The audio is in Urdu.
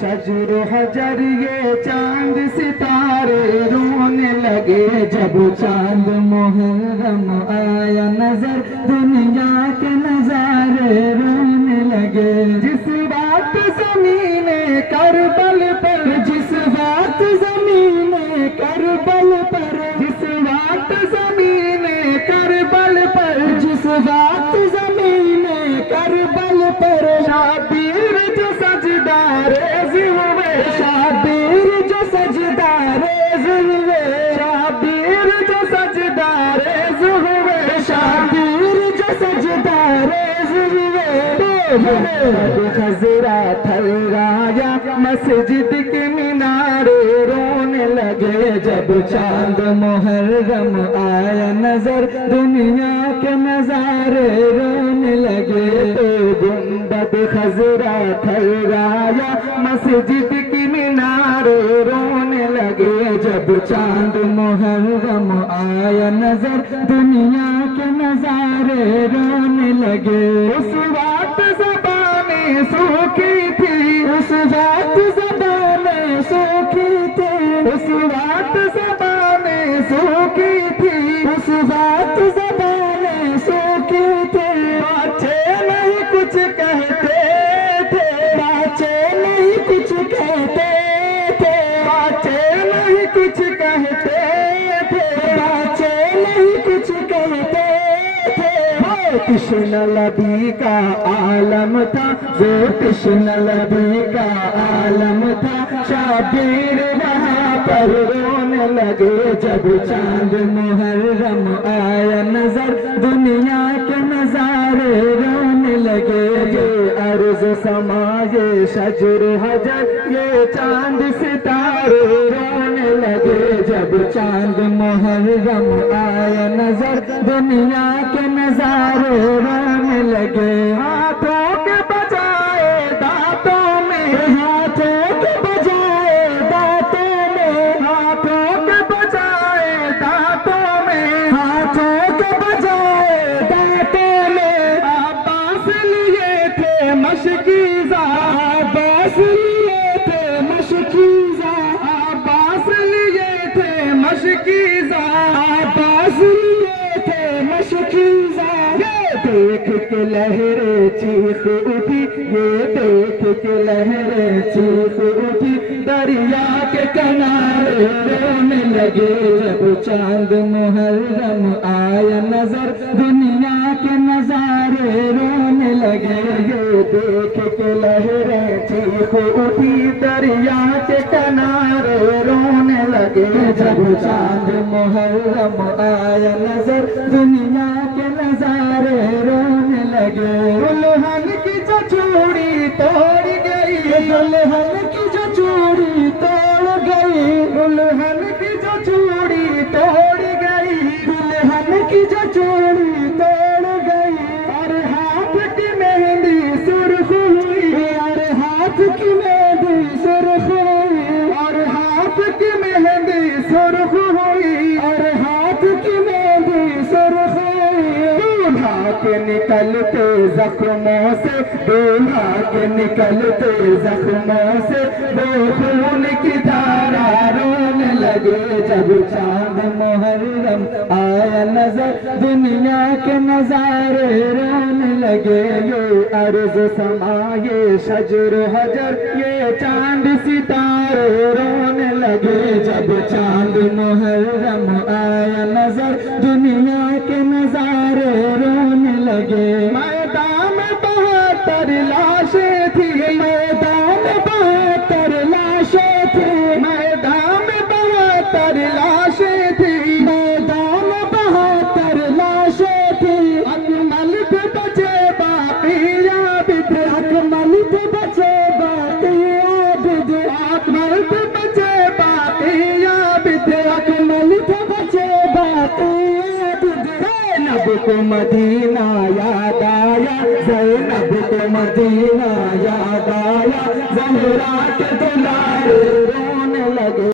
شجر و حجر یہ چاند ستارے رونے لگے جب چاند محرم آیا نظر دنیا کے نظارے رونے لگے جس وقت زمین کربل پر جس وقت زمین کربل پر جس وقت زمین کربل پر جس وقت زمین کربل پر شبیر جو سجدہ ریز ہوئے شبیر جو سجدہ ریز ہوئے شبیر جو سجدہ ریز ہوئے شبیر جو سجدہ ریز ہوئے خضرا تھرایا مسجد کے مینارے رونے لگے جب چاند محرم آیا نظر دنیا کے نظارے رونے لگے گنبد خضرا تھرایا مسجد کی مینارے رونے لگے جب چاند محرم آیا نظر دنیا کے نظارے رونے لگے اس وقت زبانیں سوکھی تھی اس وقت زبانیں سوکھی تھی اس وقت زبانیں سوکھی تھی اس وقت زبانیں سوکھی تھی بچے نہیں کچھ کہتے تھے بچے نہیں کچھ کہتے تھے بچے نہیں کچھ کہتے تھے بچے نہیں کچھ کہتے تشن لبی کا عالم تھا وہ تشن لبی کا عالم تھا شبیر وہاں پر رونے لگے جب چاند محرم آیا نظر دنیا کے نظارے رونے لگے یہ ارض سما یہ شجر حجر یہ چاند ستارے رونے لگے جب چاند محرم آیا نظر دنیا کے نظارے رونے لگے ہاتھوں کے بجائے دانتوں میں ہاتھوں کے بجائے دانتوں میں ہاتھوں کے بجائے دانتوں میں ہاتھوں کے بجائے دانتوں میں عباس لیے تھے مشکیزہ عباس لیے تھے مشکیزہ عباس لیے تھے مشکیزہ عباس لیے تھے مشکیزہ دیکھ کے لہریں چیخ اٹھی یہ دیکھ کے لہریں چیخ اٹھی دریا کے کنارے رونے لگے جب چاند محرم آیا نظر دنیا کے نظارے رونے لگے یہ دیکھ کے لہریں چیخ اٹھی دریا کے کنارے رونے لگے جب چاند محرم آیا نظر دنیا کے نظارے رونے لگے دلہن کی جو چوڑی توڑ گئی دلہن کی جو چوڑی توڑ گئی دلہن کی جو چوڑی توڑ گئی دلہن کی جو چوڑی توڑ گئی اور ہاتھ کی مہندی سرخ ہوئی اور ہاتھ کی مہندی سرخ ہوئی اور ہاتھ کی مہندی سرخ ہوئی اور ہاتھ کی مہندی سرخ دولہا کے نکلتے زخموں سے دولہا کے نکلتے زخموں سے وہ خون کی دھارا رونے لگے جب چاند محرم آیا نظر دنیا کے نظارے رونے لگے یہ ارض سما یہ شجر حجر یہ چاند ستارے رونے لگے جب چاند محرم آیا نظر دنیا کے نظارے رونے لگے میدان میں 72 لاشیں تھی میدان میں 72 لاشیں تھی میدان میں 72 لاشیں تھی میدان میں 72 لاشیں تھی اکمل تھے بچے باقی عابد اکمل تھے بچے باقی عابد اکمل تھے بچے باقی عابد اکمل تھے بچے باقی عابد زینب کو مدینہ یاد آیا زینب کو مدینہ یاد آیا زہرا کے دلارے رونے لگے